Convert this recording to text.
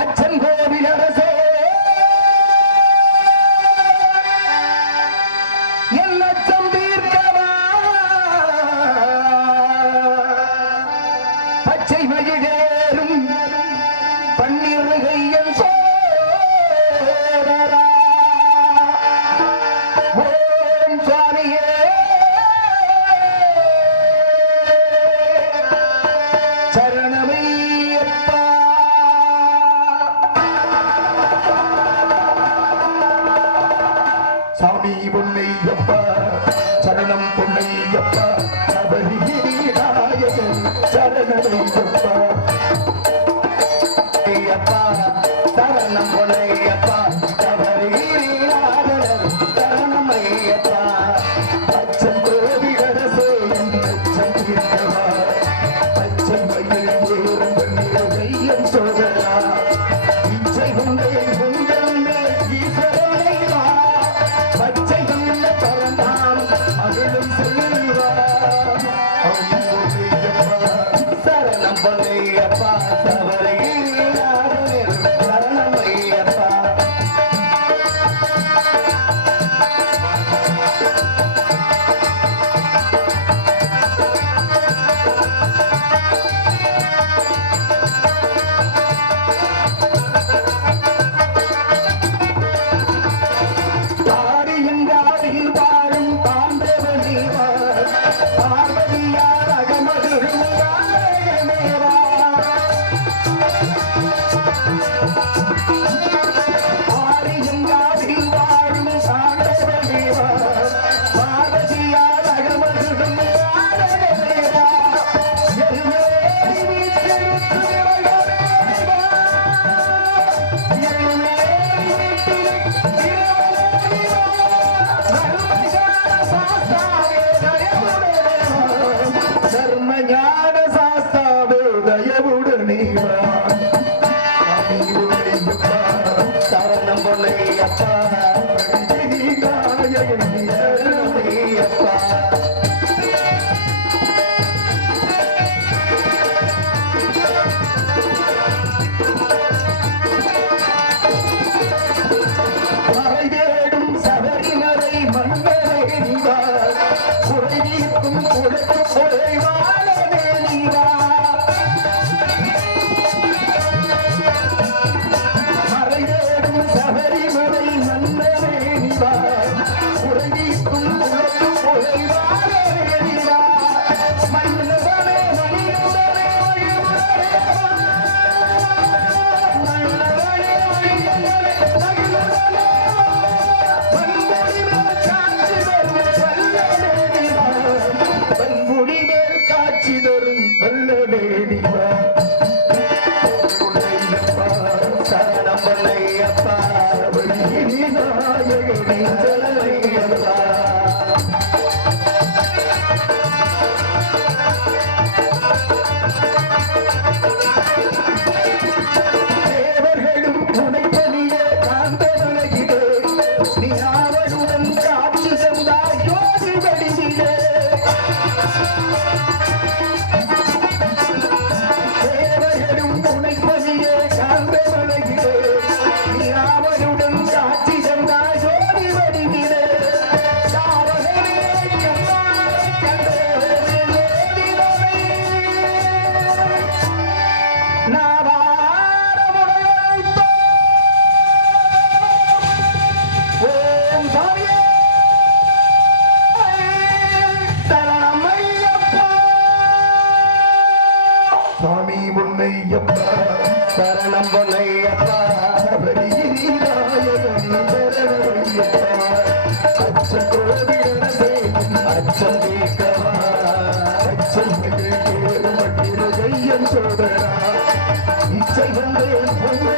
அச்சன் கோவில் அரசே என் அச்சம் தீர்க்கவா பச்சை மகிழேறும் பன்னிருகையன் சோதரா ஓம் சுவாமியே சரணமையப்பா சாமி பொன்னையப்பா சரணம் பொன்னையப்பா சபரிநாயகன் சரணமையப்பா ஐயப்பா சரணம் பொன்னையப்பா சபரிநாதன் சரணமையப்பா அச்சம் கோவிலரசே என் அச்சம் தீர்க்கவா பச்சை மயில் ஏறும் பன்னிருகையன் சோதரா இச்சை கொண்டே குந்தே ஈஸ்வரனை வா பச்சை கொண்ட பரந்தாம் அகலும் செல்வா சரணம் பொன்னையப்பா சபரிநாதன் சரணமையப்பா தாரியங்காரில் வாழும் தாண்டவனேவா பார்வதியார் அகமதுரும் நாயகனேவா தாரியங்காரில் வாழும் தாண்டவனேவா பார்வதியார் அகமதுரும் நாயகனேவா எருமேலி வீட்டெழுத்து விளையாடேவா எருமேலி வீட்டில் தர்மஞான சாஸ்தாவே தயவுடனே சரணம் பொன்னையப்பா சரணமையப்பா மறை தேடும் சபரிமலை மன்னரே நீவா குறை நீக்கும் குழைத்து குறைவாளனே நீவா மறை தேடும் சபரிமலை மன்னரே நீவா குறை நீக்கும் குழைத்து குறைவாளனே நீவா மன்னவனே மணியுடனே மகிழுடனே மன்னவனே மணியுடனே மகிழுடனே பன்முடிமேல் காட்சி தரும் வல்லடேடிவா சரணம் பொன்னையப்பா நாயகனே சரணமையப்பா தேவர்களும் துணைப்பலியே காந்தவனகிலே நீ அவருடன் காட்சி சென்றாய் ஜோதி வடிவிலே தேவர்களும் துணைப்பலியே காந்தவனகிலே நீ அவருடன் காட்சி சென்றாய் ஜோதி வடிவிலே சாவகனே கண்ணாரை கண்டே ஜோதிவனை நாவாரமுடையைத்தோ ஓம் சாமியே சரணமையப்பா சாமி பொன்னையப்பா சரணம் பொன்னையப்பா சபரிநாயகனே சரணமையப்பா அச்சம் கோவிலரசே அச்சம் தீர்க்கவா அச்சம் மகிழ் ஏறும் பன்னிருகையன் சோதரா இச்சை கொண்டே பொன்னை